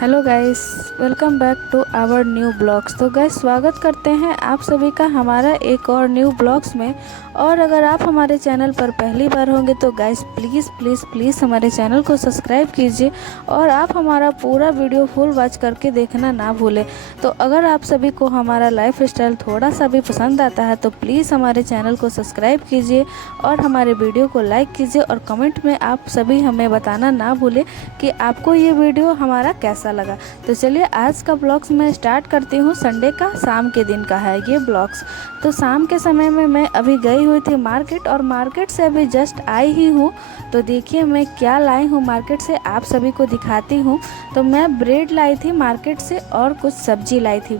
Hello guys, welcome back to our new blogs. तो guys, स्वागत करते हैं आप सभी का हमारा एक और न्यू ब्लॉग्स में। और अगर आप हमारे चैनल पर पहली बार होंगे तो गाइस प्लीज़ प्लीज़ प्लीज़ हमारे चैनल को सब्सक्राइब कीजिए और आप हमारा पूरा वीडियो फुल वॉच करके देखना ना भूलें। तो अगर आप सभी को हमारा लाइफ स्टाइल थोड़ा सा भी पसंद आता है तो प्लीज़ हमारे चैनल को सब्सक्राइब कीजिए और हमारे वीडियो को लाइक कीजिए और कमेंट में आप सभी हमें बताना ना भूलें कि आपको ये वीडियो हमारा कैसा लगा। तो चलिए आज का ब्लॉग्स मैं स्टार्ट करती हूँ। संडे का शाम के दिन का है ये ब्लॉग्स। तो शाम के समय में मैं अभी गई हुई थी मार्केट और मार्केट से अभी जस्ट आई ही हूँ। तो देखिए मैं क्या लाई हूँ मार्केट से, आप सभी को दिखाती हूँ। तो मैं ब्रेड लाई थी मार्केट से और कुछ सब्जी लाई थी।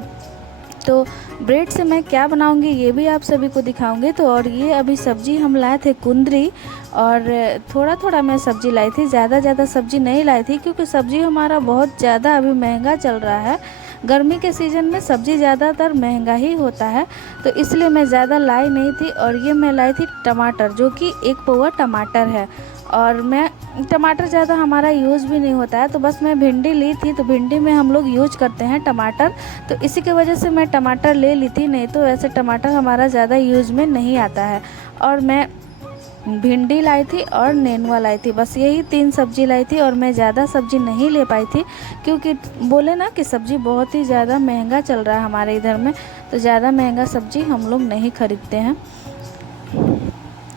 तो ब्रेड से मैं क्या बनाऊंगी ये भी आप सभी को दिखाऊंगी। तो और ये अभी सब्जी हम लाए थे कुंदरी, और थोड़ा थोड़ा मैं सब्जी लाई थी, ज़्यादा सब्जी नहीं लाई थी क्योंकि सब्जी हमारा बहुत ज़्यादा अभी महंगा चल रहा है। गर्मी के सीज़न में सब्जी ज़्यादातर महंगा ही होता है, तो इसलिए मैं ज़्यादा लाई नहीं थी। और ये मैं लाई थी टमाटर, जो कि 1 पौवा टमाटर है। और मैं टमाटर ज़्यादा हमारा यूज़ भी नहीं होता है, तो बस मैं भिंडी ली थी। तो भिंडी में हम लोग यूज करते हैं टमाटर, तो इसी की वजह से मैं टमाटर ले ली थी, नहीं तो ऐसे टमाटर हमारा ज़्यादा यूज़ में नहीं आता है। और मैं भिंडी लाई थी और नेनुआ लाई थी, बस यही 3 सब्जी लाई थी। और मैं ज़्यादा सब्जी नहीं ले पाई थी क्योंकि बोले ना कि सब्जी बहुत ही ज़्यादा महंगा चल रहा है हमारे इधर में, तो ज़्यादा महंगा सब्जी हम लोग नहीं खरीदते हैं।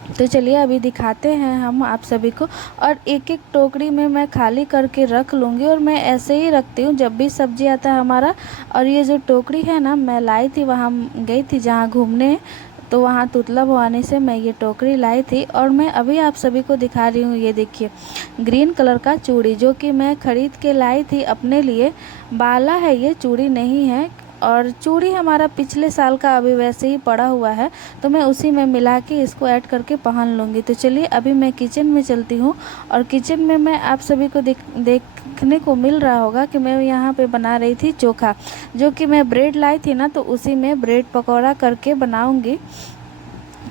तो चलिए अभी दिखाते हैं हम आप सभी को। और एक एक टोकरी में मैं खाली करके रख लूँगी, और मैं ऐसे ही रखती हूँ जब भी सब्जी आता है हमारा। और ये जो टोकरी है ना, मैं लाई थी, वहाँ गई थी जहाँ घूमने, तो वहाँ तुतला भवानी से मैं ये टोकरी लाई थी। और मैं अभी आप सभी को दिखा रही हूँ, ये देखिए ग्रीन कलर का चूड़ी, जो कि मैं ख़रीद के लाई थी अपने लिए। बाला है ये, चूड़ी नहीं है। और चूड़ी हमारा पिछले साल का अभी वैसे ही पड़ा हुआ है, तो मैं उसी में मिला के इसको ऐड करके पहन लूँगी। तो चलिए अभी मैं किचन में चलती हूँ। और किचन में मैं आप सभी को देखने को मिल रहा होगा कि मैं यहाँ पे बना रही थी चोखा, जो कि मैं ब्रेड लाई थी ना, तो उसी में ब्रेड पकौड़ा करके बनाऊँगी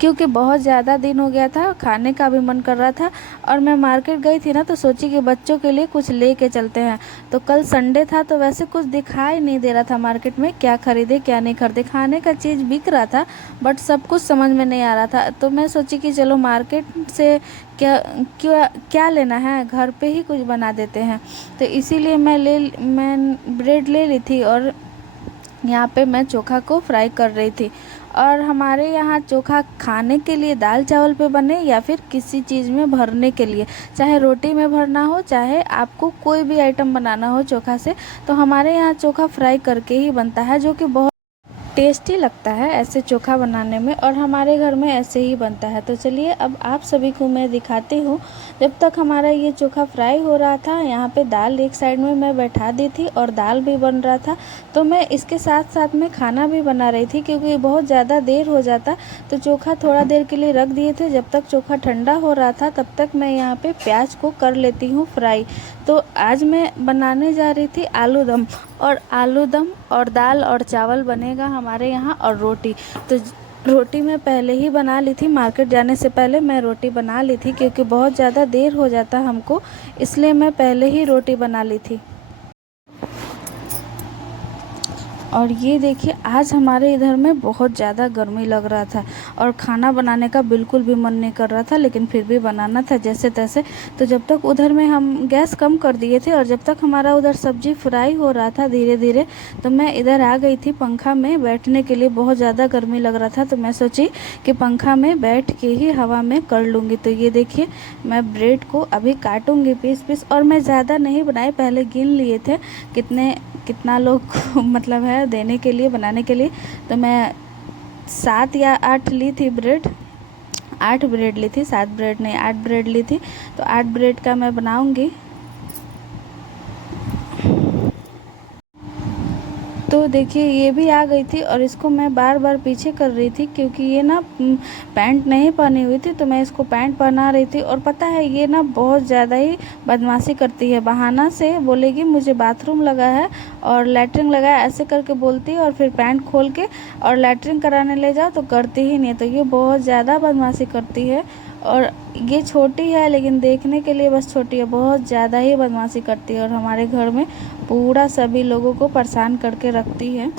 क्योंकि बहुत ज़्यादा दिन हो गया था, खाने का भी मन कर रहा था। और मैं मार्केट गई थी ना, तो सोची कि बच्चों के लिए कुछ लेके चलते हैं। तो कल संडे था, तो वैसे कुछ दिखाई नहीं दे रहा था मार्केट में, क्या खरीदे क्या नहीं खरीदे। खाने का चीज़ बिक रहा था बट सब कुछ समझ में नहीं आ रहा था। तो मैं सोची कि चलो मार्केट से क्या क्या क्या लेना है, घर पे ही कुछ बना देते हैं। तो इसीलिए मैं ब्रेड ले ली थी और यहाँ पे मैं चोखा को फ्राई कर रही थी। और हमारे यहाँ चोखा खाने के लिए दाल चावल पे बने या फिर किसी चीज़ में भरने के लिए, चाहे रोटी में भरना हो, चाहे आपको कोई भी आइटम बनाना हो चोखा से, तो हमारे यहाँ चोखा फ्राई करके ही बनता है, जो कि बहुत टेस्टी लगता है ऐसे चोखा बनाने में। और हमारे घर में ऐसे ही बनता है। तो चलिए अब आप सभी को मैं दिखाती हूँ। जब तक हमारा ये चोखा फ्राई हो रहा था, यहाँ पे दाल एक साइड में मैं बैठा दी थी और दाल भी बन रहा था। तो मैं इसके साथ साथ में खाना भी बना रही थी क्योंकि बहुत ज़्यादा देर हो जाता, तो चोखा थोड़ा देर के लिए रख दिए थे। जब तक चोखा ठंडा हो रहा था तब तक मैं यहाँ पे प्याज को कर लेती हूँ फ्राई। तो आज मैं बनाने जा रही थी आलू दम, और आलू दम और दाल और चावल बनेगा हमारे यहाँ, और रोटी। तो रोटी मैं पहले ही बना ली थी, मार्केट जाने से पहले मैं रोटी बना ली थी क्योंकि बहुत ज़्यादा देर हो जाता हमको, इसलिए मैं पहले ही रोटी बना ली थी। और ये देखिए आज हमारे इधर में बहुत ज़्यादा गर्मी लग रहा था और खाना बनाने का बिल्कुल भी मन नहीं कर रहा था, लेकिन फिर भी बनाना था जैसे तैसे। तो जब तक उधर में हम गैस कम कर दिए थे और जब तक हमारा उधर सब्जी फ्राई हो रहा था धीरे धीरे, तो मैं इधर आ गई थी पंखा में बैठने के लिए। बहुत ज़्यादा गर्मी लग रहा था, तो मैं सोची कि पंखा में बैठ के ही हवा में कर लूँगी। तो ये देखिए मैं ब्रेड को अभी काटूँगी पीस पीस, और मैं ज़्यादा नहीं बनाई, पहले गिन लिए थे कितना लोग मतलब है देने के लिए, बनाने के लिए। तो मैं 7 या 8 ली थी ब्रेड, 8 ब्रेड ली थी, 7 ब्रेड नहीं 8 ब्रेड ली थी। तो 8 ब्रेड का मैं बनाऊंगी। तो देखिए ये भी आ गई थी और इसको मैं बार बार पीछे कर रही थी क्योंकि ये ना पैंट नहीं पहनी हुई थी, तो मैं इसको पैंट पहना रही थी। और पता है ये ना बहुत ज़्यादा ही बदमाशी करती है, बहाना से बोलेगी मुझे बाथरूम लगा है और लैट्रिन लगा है, ऐसे करके बोलती है, और फिर पैंट खोल के और लैट्रिन कराने ले जाओ तो करती ही नहीं। तो ये बहुत ज़्यादा बदमाशी करती है और ये छोटी है लेकिन देखने के लिए बस छोटी है, बहुत ज़्यादा ही बदमाशी करती है और हमारे घर में पूरा सभी लोगों को परेशान करके रखती है।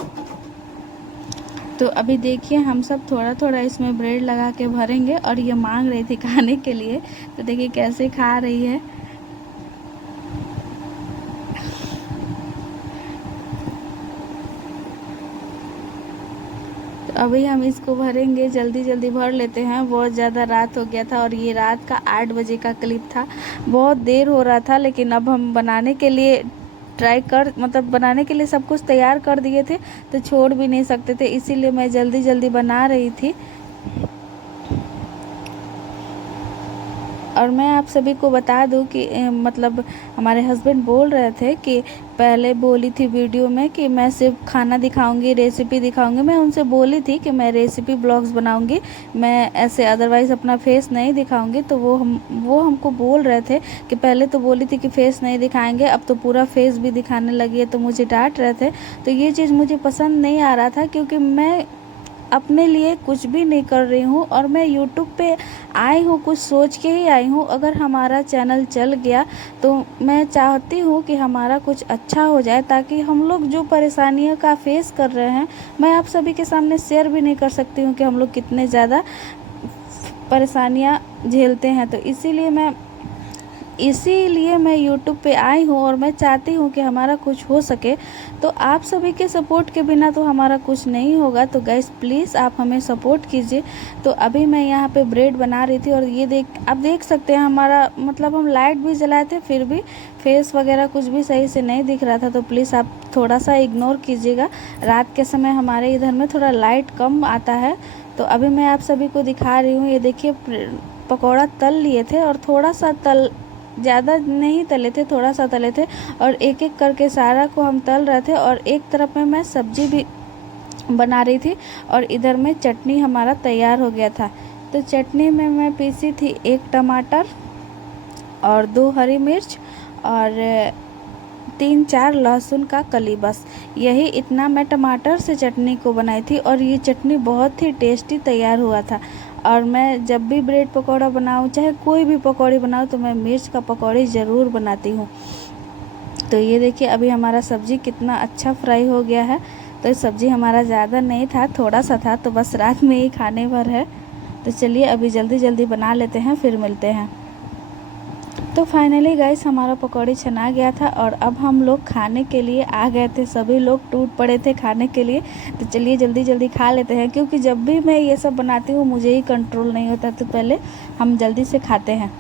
तो अभी देखिए हम सब थोड़ा थोड़ा इसमें ब्रेड लगा के भरेंगे और ये मांग रही थी खाने के लिए, तो देखिए कैसे खा रही है। तो अभी हम इसको भरेंगे, जल्दी जल्दी भर लेते हैं, बहुत ज़्यादा रात हो गया था और ये रात का 8 बजे का क्लिप था, बहुत देर हो रहा था। लेकिन अब हम बनाने के लिए बनाने के लिए सब कुछ तैयार कर दिए थे, तो छोड़ भी नहीं सकते थे, इसीलिए मैं जल्दी जल्दी बना रही थी। और मैं आप सभी को बता दूं कि मतलब हमारे हस्बैंड बोल रहे थे कि पहले बोली थी वीडियो में कि मैं सिर्फ खाना दिखाऊंगी, रेसिपी दिखाऊंगी। मैं उनसे बोली थी कि मैं रेसिपी ब्लॉग्स बनाऊंगी, मैं ऐसे अदरवाइज़ अपना फेस नहीं दिखाऊंगी। तो वो हमको बोल रहे थे कि पहले तो बोली थी कि फेस नहीं दिखाएंगे, अब तो पूरा फेस भी दिखाने लगी है, तो मुझे डांट रहे थे। तो ये चीज़ मुझे पसंद नहीं आ रहा था, क्योंकि मैं अपने लिए कुछ भी नहीं कर रही हूँ और मैं यूट्यूब पे आई हूँ कुछ सोच के ही आई हूँ। अगर हमारा चैनल चल गया तो मैं चाहती हूँ कि हमारा कुछ अच्छा हो जाए, ताकि हम लोग जो परेशानियों का फेस कर रहे हैं, मैं आप सभी के सामने शेयर भी नहीं कर सकती हूँ कि हम लोग कितने ज़्यादा परेशानियाँ झेलते हैं। तो इसीलिए मैं यूट्यूब पे आई हूँ और मैं चाहती हूँ कि हमारा कुछ हो सके। तो आप सभी के सपोर्ट के बिना तो हमारा कुछ नहीं होगा। तो गाइस प्लीज़ आप हमें सपोर्ट कीजिए। तो अभी मैं यहाँ पे ब्रेड बना रही थी और ये आप देख सकते हैं हमारा मतलब हम लाइट भी जलाए थे, फिर भी फेस वगैरह कुछ भी सही से नहीं दिख रहा था। तो प्लीज़ आप थोड़ा सा इग्नोर कीजिएगा, रात के समय हमारे इधर में थोड़ा लाइट कम आता है। तो अभी मैं आप सभी को दिखा रही हूँ, ये देखिए पकौड़ा तल लिए थे और थोड़ा सा ज़्यादा नहीं तले थे, थोड़ा सा तले थे और एक एक करके सारा को हम तल रहे थे। और एक तरफ में मैं सब्जी भी बना रही थी और इधर में चटनी हमारा तैयार हो गया था। तो चटनी में मैं पीसी थी 1 टमाटर और 2 हरी मिर्च और 3-4 लहसुन का कली, बस यही इतना मैं टमाटर से चटनी को बनाई थी। और ये चटनी बहुत ही टेस्टी तैयार हुआ था। और मैं जब भी ब्रेड पकौड़ा बनाऊँ, चाहे कोई भी पकौड़ी बनाऊँ, तो मैं मिर्च का पकौड़ी ज़रूर बनाती हूँ। तो ये देखिए अभी हमारा सब्ज़ी कितना अच्छा फ्राई हो गया है। तो ये सब्ज़ी हमारा ज़्यादा नहीं था, थोड़ा सा था, तो बस रात में ही खाने भर है। तो चलिए अभी जल्दी जल्दी बना लेते हैं, फिर मिलते हैं। तो फाइनली गाइस हमारा पकौड़ी छना गया था और अब हम लोग खाने के लिए आ गए थे, सभी लोग टूट पड़े थे खाने के लिए। तो चलिए जल्दी जल्दी खा लेते हैं, क्योंकि जब भी मैं ये सब बनाती हूँ मुझे ही कंट्रोल नहीं होता, तो पहले हम जल्दी से खाते हैं।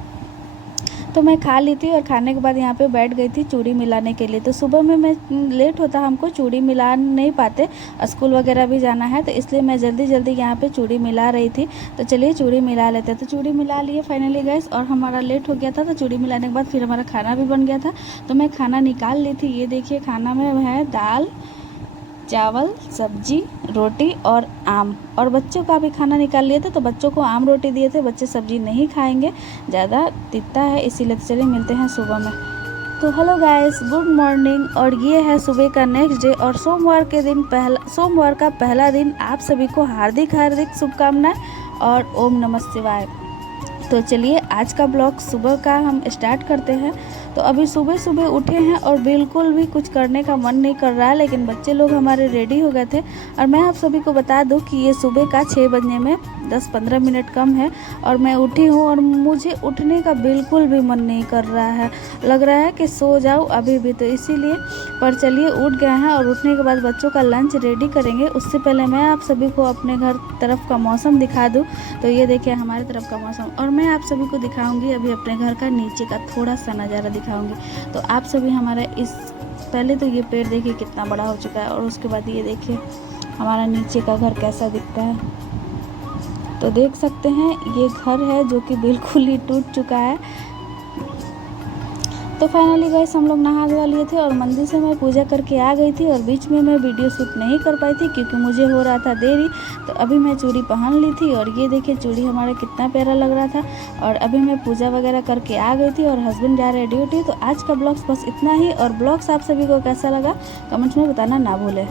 तो मैं खा ली थी और खाने के बाद यहाँ पे बैठ गई थी चूड़ी मिलाने के लिए। तो सुबह में मैं लेट होता, हमको चूड़ी मिला नहीं पाते, स्कूल वगैरह भी जाना है, तो इसलिए मैं जल्दी जल्दी यहाँ पे चूड़ी मिला रही थी। तो चलिए चूड़ी मिला लेते हैं। तो चूड़ी मिला लिए फाइनली गैस, और हमारा लेट हो गया था। तो चूड़ी मिलाने के बाद फिर हमारा खाना भी बन गया था। तो मैं खाना निकाल ली थी। ये देखिए खाना में है दाल, चावल, सब्जी, रोटी और आम। और बच्चों का भी खाना निकाल लिए थे, तो बच्चों को आम रोटी दिए थे, बच्चे सब्जी नहीं खाएंगे, ज़्यादा तीता है इसीलिए। तो चलिए मिलते हैं सुबह में। तो हेलो गाइस, गुड मॉर्निंग। और ये है सुबह का नेक्स्ट डे और सोमवार का पहला दिन। आप सभी को हार्दिक हार्दिक शुभकामनाएं और ओम नमः शिवाय। तो चलिए आज का ब्लॉग सुबह का हम स्टार्ट करते हैं। तो अभी सुबह सुबह उठे हैं और बिल्कुल भी कुछ करने का मन नहीं कर रहा है, लेकिन बच्चे लोग हमारे रेडी हो गए थे। और मैं आप सभी को बता दूं कि ये सुबह का 6 बजने में 10-15 मिनट कम है और मैं उठी हूँ और मुझे उठने का बिल्कुल भी मन नहीं कर रहा है, लग रहा है कि सो जाऊँ अभी भी। तो इसीलिए पर चलिए उठ गए हैं और उठने के बाद बच्चों का लंच रेडी करेंगे। उससे पहले मैं आप सभी को अपने घर तरफ का मौसम दिखा दूँ। तो ये देखिए हमारे तरफ का मौसम, और मैं आप सभी को दिखाऊंगी अभी अपने घर का नीचे का थोड़ा सा नज़ारा दिखाऊंगी। तो आप सभी हमारा पहले तो ये पेड़ देखिए कितना बड़ा हो चुका है, और उसके बाद ये देखिए हमारा नीचे का घर कैसा दिखता है। तो देख सकते हैं ये घर है जो कि बिल्कुल ही टूट चुका है। तो फाइनली गाइस हम लोग नहा धो लिए थे और मंदिर से मैं पूजा करके आ गई थी, और बीच में मैं वीडियो शूट नहीं कर पाई थी क्योंकि मुझे हो रहा था देरी। तो अभी मैं चूड़ी पहन ली थी और ये देखिए चूड़ी हमारा कितना प्यारा लग रहा था। और अभी मैं पूजा वगैरह करके आ गई थी और हस्बैंड जा रहे हैं ड्यूटी। तो आज का ब्लॉग्स बस इतना ही, और ब्लॉग्स आप सभी को कैसा लगा कमेंट्स में बताना ना भूलें।